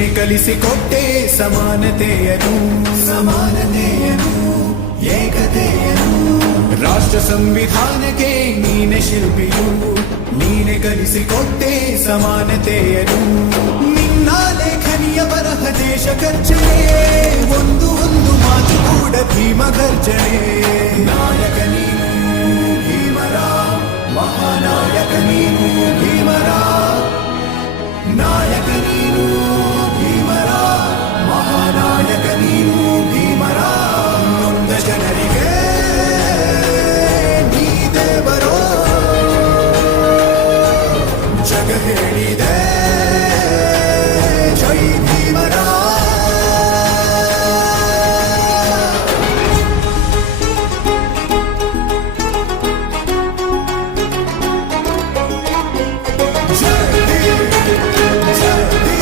ನೀನೆ ಕಲಿಸಿಕೊಟ್ಟೆ ಸಮಾನತೆಯನು ಏಕತೆಯನು ರಾಷ್ಟ್ರ ಸಂವಿಧಾನಕ್ಕೆ ನೀನೆ ಶಿಲ್ಪಿಯು ನೀನೆ ಕಲಿಸಿಕೊಟ್ಟೆ ಸಮಾನತೆಯನು ನಿನ್ನ ಲೇಖನಿಯ ಬರಹ ದೇಶ ಖರ್ಚನೆ ಒಂದು ಮಾತು ಕೂಡ ಭೀಮ ಗರ್ಜನೆ ನಾಯಕ ನೀನು ಭೀಮರ ಮಹಾನಾಯಕ ನೀನು ಭೀಮರ ನಾಯಕ ನೀನು